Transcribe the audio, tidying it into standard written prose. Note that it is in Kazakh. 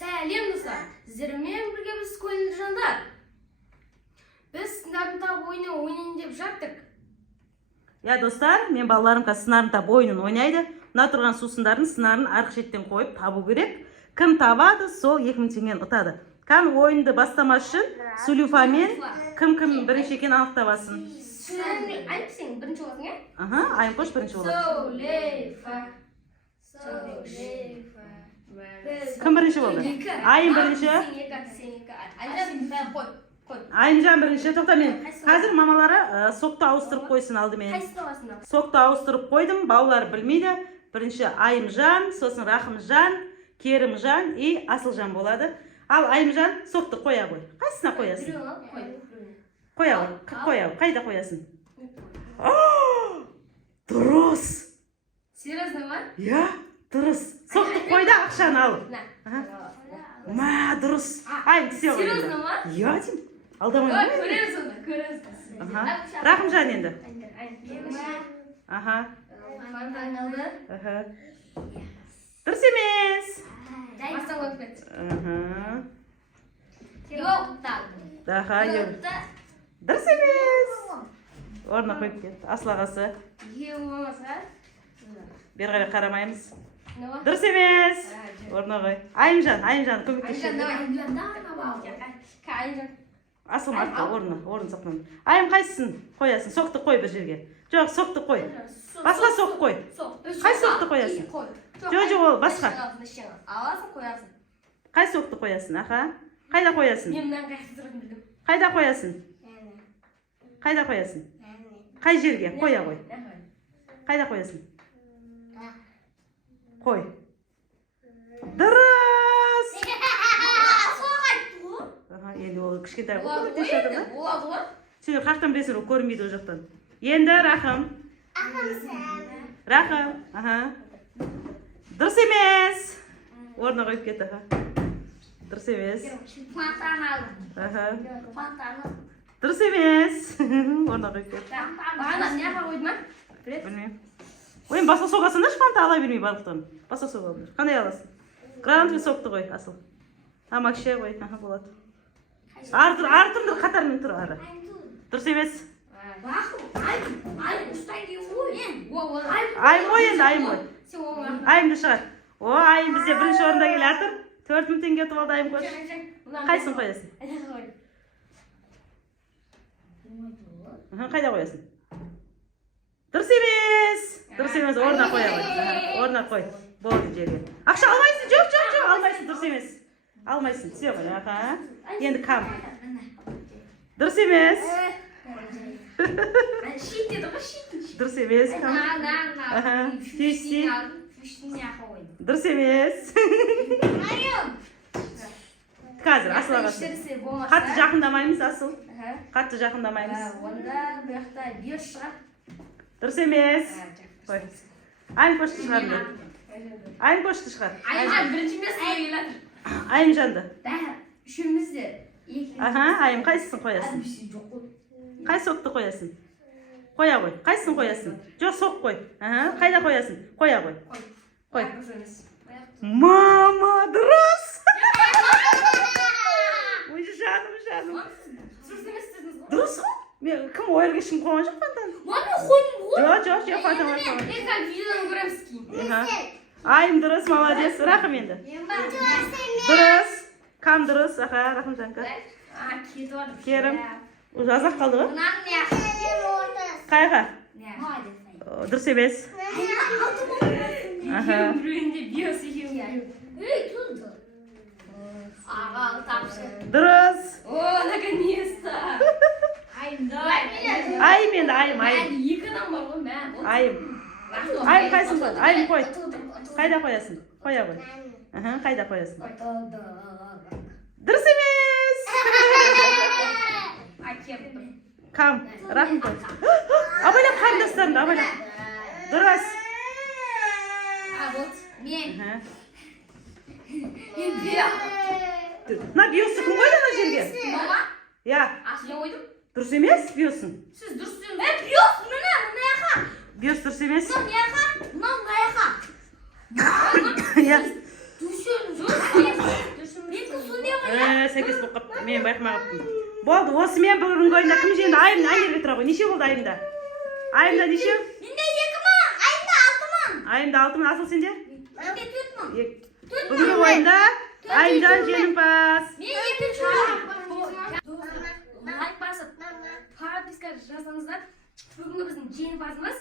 Сәлем достар, сіздермен бірге біз көңілді жандар. Біз сынарын тап ойыны ойнайын деп жаттық. Достар, мен балаларым қазір сыңарын тап ойынын ойнайды. Мына тұрған сусындарын сыңарын арғы шеттен қойып табу керек. Кім табады, сол 2000 теңгені ұтады. Кән ойынды бастамас үшін Сүлюфамен кім бірінші екенін анықтабасын. Сен бірінші боласың, е? Айым қош бірінші болады. Сүлейфа. Кім бірінші болды? Айым бірінші. Айымжан бірінші. Тоқта мен. Қазір мамалары соқты ауыстырып қойсын алдымен. Соқты ауыстырып қойдым, балалар білмейді. Бірінші Айымжан, сосын Рахымжан, Керімжан и Асылжан болады. Ал Айымжан соқты қоя қой. Қайсына қоясың? Қоя қой. Қайда қоясың? Дұрыс. Серьезно ма? Я, дұрыс. Соқты қойда ақшаны ал. Ма, дұрыс. Айым түсе қой. Серьезно ма? Я, дейм. Алдамай ма? Көреміз оны, көреміз. Рахымжан енді. Дұрыс емес. Бастан қойып кет. Дұрыс емес. Орнына қойып кет. Асылағасы. Бері қарай қарамаймыз. Дұрыс емес. Орнына қой. Айымжан, көмектесші. Асыл артқа, орын соқтан. Айым қайсысын қоясың? Соқты қой бір жерге. Жоқ, соқты қой. Басқа соқ қой. Қай соқты қоясың? Жоқ, ол басқа. Аласың, қоясың. Қай соқты қоясың? Қайда қоясың? Мен мұнан қайсыздырғын білдім. Қайда қоясың? Қайда қоясың? Қай жерге? Қоя қой. Қайда қоясың? Қой. Дұрыс! Енді ол кішкентай көмектесіп жатыр да? Болады ғой. Сен қақтан білесің, ол көрінбейді ол жақтан. Енді Рахым. Рахым. Дұрыс емес. Орнына қойып кет. Дұрыс емес. Дұрыс емес. Орнына қойып кет. Бағана не аға қойды ма? Білмеймін. Ойын басқа соғасың да, шпанта ала бермей барлықтан. Басқа соғалың. Қандай аласың? Гранатовый соқты қой, асыл. Макше қой, болады. Артымды қатармен тұр ары. Дұрыс емес. Айым ой енді, айым ой. Айымды шығар. Айым бізде бірінші орында келе атыр. 4000 теңге ұтып алды айым қош. Қайсын қоясың? Қайда қоясың? Дұрыс емес. Дұрыс емес, орнына қоя қой. Орнына қой. Болды жерге. Ақша алмайсың, жоқ, алмайсың, дұрыс емес. Алмайсың, түсе қой. Енді кам. Дұрыс емес. Дұрыс емес, кам. Түйісті. Дұрыс емес. Қазір, асыл ағасы. Қатты жақындамаймыз, асыл. Қатты жақындамаймыз. Онда бұяқта 5 шығар. Дұрыс емес. Айым көшті шығар. Айым көшті шығар. Айым бірінші емес қойылады. Айым жанды. Үшіміз де. Айым қайсысын қоясың? Қай соқты қоясың? Қоя қой. Қайсысын қоясың? Жоқ, соқ қой. Қайда қоясың? Қоя қой. Қой. Мама, дұрыс! Ой, жаным. Дұрыс қой? Кім ойырға ешкім қойған жоқ фантаны? Мама қойдың ғой? Жоқ, фантаны қойған. Мен қазір видеодан көреміз кейін. Айым дұрыс, молодец. Рахым енді. Дұрыс. Кам дұрыс, Рахымжанка. Керім. Жазақ қалды ғой? Қайға? Дұрыс емес. Біреуінде биос екеуі. Аға, тапшы. Дұрыс. Наконец-то. Айым енді, айым. Екі адам бар ғой, мән. Айым. Айым қайсын қой? Айым қой. Қайда қоясың? Қоя қой. Қайда қоясың? Дұрыс емес. Кам, рахым қой. Абайлап қарындастарымды, абайлап. Дұрыс. Вот, мен. На биосы кім қойды ана жерге? Мама? Я. Асылы қойдым. Дұрыс емес биосын. Сіз дұрыс сөйлесіз. Биос, мына яқа. Биос дұрыс емес. Мына яқа, мына яқа. Я. Дұрыс сөйлесіз. жоқ қыпты. Мен байқамай қыптым. Болды, осымен бүгінгі ойында кім жеңді? Айым әйнерге тұра ғой. Неше болды айымда? Айымда неше? Менде 2000, айымда 6000. Айымда 6000, асыл сенде? Менде 4000. Бүгінгі ойында Айымжан жеңімпаз. Мен екінші. Лайк басып, подписка жасаңыздар. Бүгінгі біздің жеңімпазымыз